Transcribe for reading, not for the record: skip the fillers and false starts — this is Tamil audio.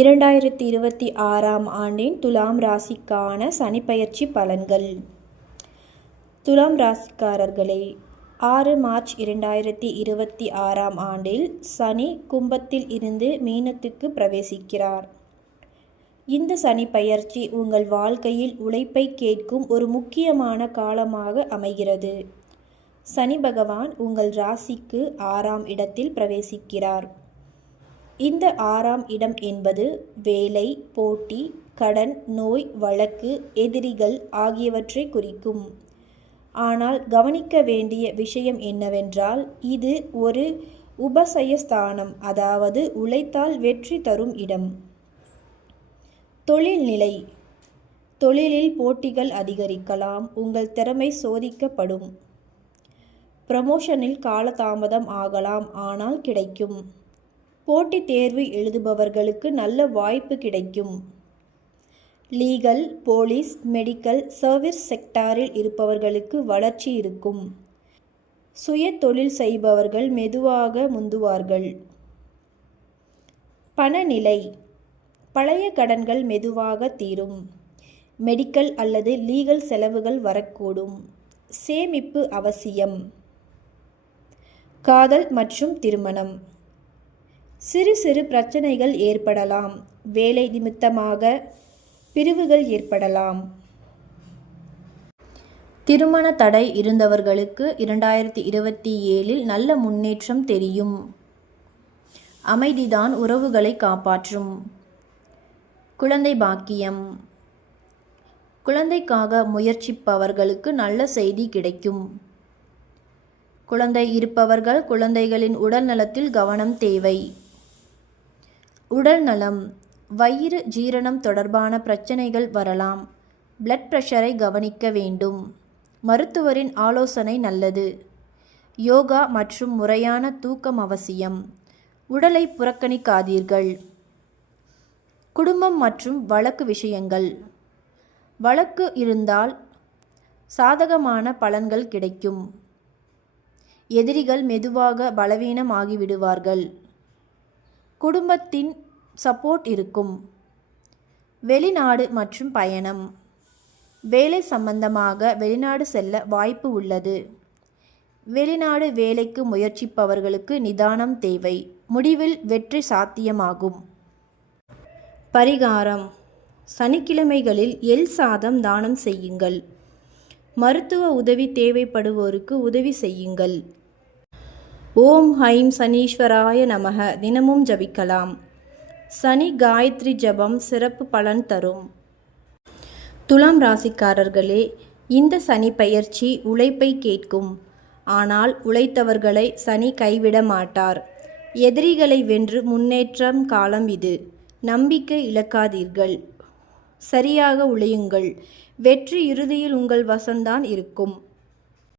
2026ஆம் ஆண்டின் துலாம் ராசிக்கான சனிப்பெயர்ச்சி பலன்கள். துலாம் ராசிக்காரர்களே, 6 மார்ச் 2026ஆம் ஆண்டில் சனி கும்பத்தில் இருந்து மீனத்துக்கு பிரவேசிக்கிறார். இந்த சனிப்பெயர்ச்சி உங்கள் வாழ்க்கையில் உழைப்பை கேட்கும் ஒரு முக்கியமான காலமாக அமைகிறது. சனி பகவான் உங்கள் ராசிக்கு 6ஆம் இடத்தில் பிரவேசிக்கிறார். இந்த 6ஆம் இடம் என்பது வேலை, போட்டி, கடன், நோய், வழக்கு, எதிரிகள் ஆகியவற்றை குறிக்கும். ஆனால் கவனிக்க வேண்டிய விஷயம் என்னவென்றால், இது ஒரு உபசயஸ்தானம், அதாவது உழைத்தால் வெற்றி தரும் இடம். தொழில்நிலை. தொழிலில் போட்டிகள் அதிகரிக்கலாம், உங்கள் திறமை சோதிக்கப்படும். ப்ரமோஷனில் காலதாமதம் ஆகலாம், ஆனால் கிடைக்கும். போட்டித் தேர்வு எழுதுபவர்களுக்கு நல்ல வாய்ப்பு கிடைக்கும். லீகல், போலீஸ், மெடிக்கல், சர்வீஸ் செக்டாரில் இருப்பவர்களுக்கு வளர்ச்சி இருக்கும். சுய தொழில் செய்பவர்கள் மெதுவாக முந்துவார்கள். பணநிலை. பழைய கடன்கள் மெதுவாக தீரும். மெடிக்கல் அல்லது லீகல் செலவுகள் வரக்கூடும். சேமிப்பு அவசியம். காதல் மற்றும் திருமணம். சிறு சிறு பிரச்சனைகள் ஏற்படலாம். வேலை நிமித்தமாக பிரிவுகள் ஏற்படலாம். திருமண தடை இருந்தவர்களுக்கு 2027இல் நல்ல முன்னேற்றம் தெரியும். அமைதிதான் உறவுகளை காப்பாற்றும். குழந்தை பாக்கியம். குழந்தைக்காக முயற்சிப்பவர்களுக்கு நல்ல செய்தி கிடைக்கும். குழந்தை இருப்பவர்கள் குழந்தைகளின் உடல் நலத்தில் கவனம் தேவை. உடல் நலம். வயிறு, ஜீரணம் தொடர்பான பிரச்சனைகள் வரலாம். பிளட் பிரஷரை கவனிக்க வேண்டும். மருத்துவரின் ஆலோசனை நல்லது. யோகா மற்றும் முறையான தூக்கம் அவசியம். உடலை புறக்கணிக்காதீர்கள். குடும்பம் மற்றும் வழக்கு விஷயங்கள். வழக்கு இருந்தால் சாதகமான பலன்கள் கிடைக்கும். எதிரிகள் மெதுவாக பலவீனமாகிவிடுவார்கள். குடும்பத்தின் சப்போர்ட் இருக்கும். வெளிநாடு மற்றும் பயணம். வேலை சம்பந்தமாக வெளிநாடு செல்ல வாய்ப்பு உள்ளது. வெளிநாடு வேலைக்கு முயற்சிப்பவர்களுக்கு நிதானம் தேவை. முடிவில் வெற்றி சாத்தியமாகும். பரிகாரம். சனிக்கிழமைகளில் எள் சாதம் தானம் செய்யுங்கள். மருத்துவ உதவி தேவைப்படுவோருக்கு உதவி செய்யுங்கள். ஓம் ஹைம் சனீஸ்வராய நமக தினமும் ஜபிக்கலாம். சனி காயத்ரி ஜபம் சிறப்பு பலன் தரும். துலாம் ராசிக்காரர்களே, இந்த சனி பெயர்ச்சி உழைப்பை கேட்கும். ஆனால் உழைத்தவர்களை சனி கைவிட மாட்டார். எதிரிகளை வென்று முன்னேற்றம் காலம் இது. நம்பிக்கை இழக்காதீர்கள். சரியாக உழையுங்கள். வெற்றி இறுதியில் உங்கள் வசம்தான் இருக்கும்.